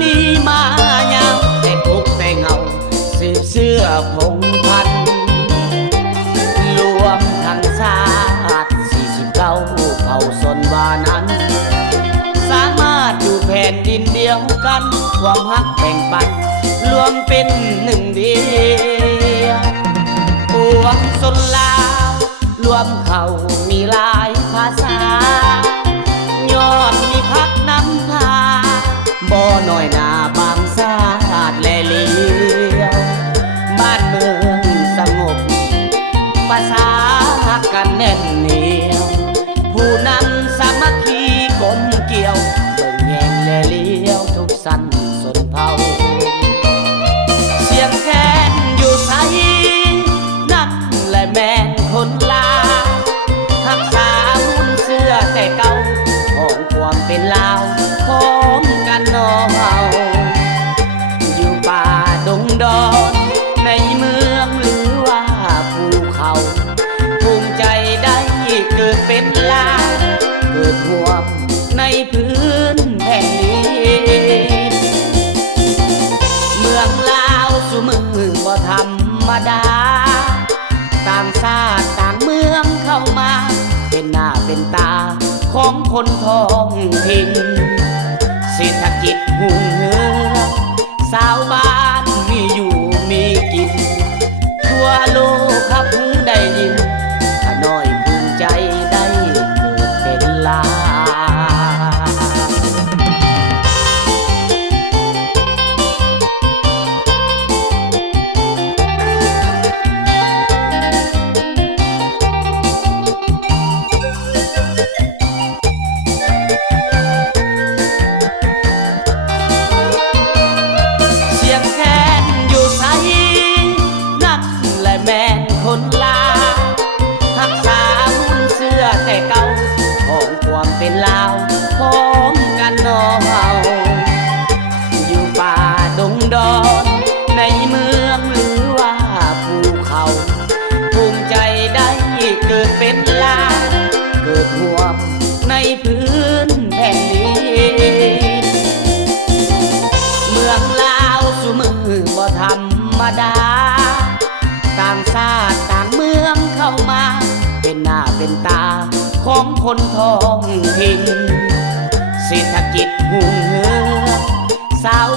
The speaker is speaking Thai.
มีมายาวแต่ทุกแต่เงาสืบเสื้อพงพันธุ์รวมทั้งชาติ49เผ่าชนวานั้นสามารถอยู่แผ่นดินเดียวกันความรักแบ่งปันรวมเป็นหนึ่งเดียวปวงชนลาวรวมเขามีหลายภาษาย้อนมีพักนำพาบ่น้อยหน้าบางชาติแลเลียวบ้านเมืองสงบภาษาหักกันแน่นเหนียวผู้นำสามัคคีกลมเกี่ยวเบิ่งแยงแลเลียวทุกสันสนเผ่าเสียงแคนอยู่ไสนั่นแหละแม่นคนลาวทักษาหุ่นเสื้อแต่เก่าของความเป็นลาวพร้อมกันนอเฮาอยู่ป่าดงดอนในเมืองหรือว่าภูเขาภูมิใจได้เกิดเป็นลาวเกิดห่วงในพื้นแผ่นดินเมืองลาวสู่มือบ่ธรรมดาต่างชาติต่างเมืองเข้ามาเป็นหน้าเป็นตาของคนท้องถิ่นเศรษฐกิจหุ่งเรืองสาวบ้านมีอยู่มีกินทั่วโลกครับได้ยินข้าน้อยภูมิใจได้เกิดเป็นลาวคนลาวทักษาหุ่นเสื้อแต่เก่าของความเป็นลาวพร้อมกันนอเฮาอยู่ป่าดงดอนในเมืองหรือว่าภูเขาภูมิใจได้เกิดเป็นลาวเกิดห่วงในพื้นแผ่นดินเมืองลาวสู่มือบ่ธรรมดาต่างชาติต่างเมืองเข้ามาเป็นหน้าเป็นตาของคนท้องถิ่นเศรษฐกิจหุ่งเรืองสาว